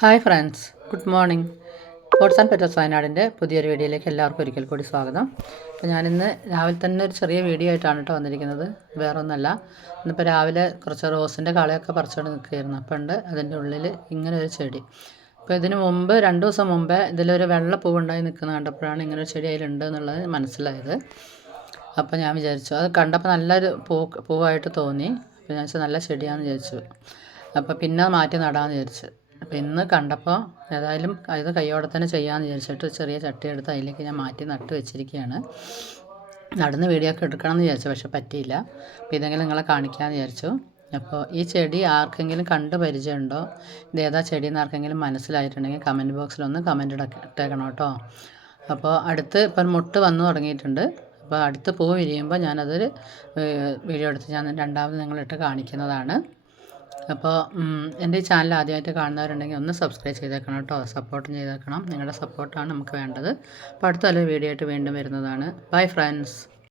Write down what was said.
Hi friends, good morning. Pots and petals വയനാടിൻ്റെ പുതിയൊരു വീഡിയോയിലേക്ക് എല്ലാവർക്കും ഒരിക്കൽ കൂടി സ്വാഗതം. അപ്പോൾ ഞാനിന്ന് രാവിലെ തന്നെ ഒരു ചെറിയ വീഡിയോ ആയിട്ടാണ് കേട്ടോ വന്നിരിക്കുന്നത്. വേറെ ഒന്നല്ല, ഇന്നിപ്പോൾ രാവിലെ കുറച്ച് റോസിൻ്റെ കളയൊക്കെ പറിച്ചുകൊണ്ട് നിൽക്കുകയായിരുന്നു. അപ്പോൾ ഉണ്ട് അതിൻ്റെ ഉള്ളിൽ ഇങ്ങനെ ഒരു ചെടി. അപ്പോൾ ഇതിന് മുമ്പ് 2 ദിവസം മുമ്പേ ഇതിലൊരു വെള്ള പൂവുണ്ടായി നിൽക്കുന്നത് കണ്ടപ്പോഴാണ് ഇങ്ങനെ ഒരു ചെടി അതിലുണ്ട് എന്നുള്ളത് മനസ്സിലായത്. അപ്പോൾ ഞാൻ വിചാരിച്ചു, അത് കണ്ടപ്പോൾ നല്ലൊരു പൂവായിട്ട് തോന്നി. അപ്പോൾ ഞാൻ വിചാരിച്ചു നല്ല ചെടിയാണെന്ന് വിചാരിച്ചു. അപ്പോൾ പിന്നെ മാറ്റി നടാമെന്ന് വിചാരിച്ചു. അപ്പോൾ ഇന്ന് കണ്ടപ്പോൾ ഏതായാലും ഇത് കയ്യോടെ തന്നെ ചെയ്യാമെന്ന് വിചാരിച്ചിട്ട് ചെറിയ ചട്ടി എടുത്ത് അതിലേക്ക് ഞാൻ മാറ്റി നട്ട് വെച്ചിരിക്കുകയാണ്. നടന്ന് വീഡിയോ ഒക്കെ എടുക്കണമെന്ന് വിചാരിച്ചു, പക്ഷെ പറ്റിയില്ല. അപ്പോൾ ഇതെങ്കിലും നിങ്ങളെ കാണിക്കാമെന്ന് വിചാരിച്ചു. അപ്പോൾ ഈ ചെടി ആർക്കെങ്കിലും കണ്ട് പരിചയമുണ്ടോ, ഇതേതാ ചെടിയെന്ന് ആർക്കെങ്കിലും മനസ്സിലായിട്ടുണ്ടെങ്കിൽ കമൻറ്റ് ബോക്സിലൊന്ന് കമൻറ്റ് ഇട്ടേക്കണം കേട്ടോ. അപ്പോൾ അടുത്ത് ഇപ്പം മുട്ട് വന്നു തുടങ്ങിയിട്ടുണ്ട്. അപ്പോൾ അടുത്ത് പൂ വിരിയുമ്പോൾ ഞാനതൊരു വീഡിയോ എടുത്ത് ഞാൻ രണ്ടാമത് നിങ്ങളിട്ട് കാണിക്കുന്നതാണ്. അപ്പോൾ എൻ്റെ ഈ ചാനൽ ആദ്യമായിട്ട് കാണുന്നവരുണ്ടെങ്കിൽ ഒന്ന് സബ്സ്ക്രൈബ് ചെയ്തേക്കണം കേട്ടോ, സപ്പോർട്ടും ചെയ്തേക്കണം. നിങ്ങളുടെ സപ്പോർട്ടാണ് നമുക്ക് വേണ്ടത്. അപ്പോൾ അടുത്ത നല്ലൊരു വീഡിയോ ആയിട്ട് വീണ്ടും വരുന്നതാണ്. Bye friends.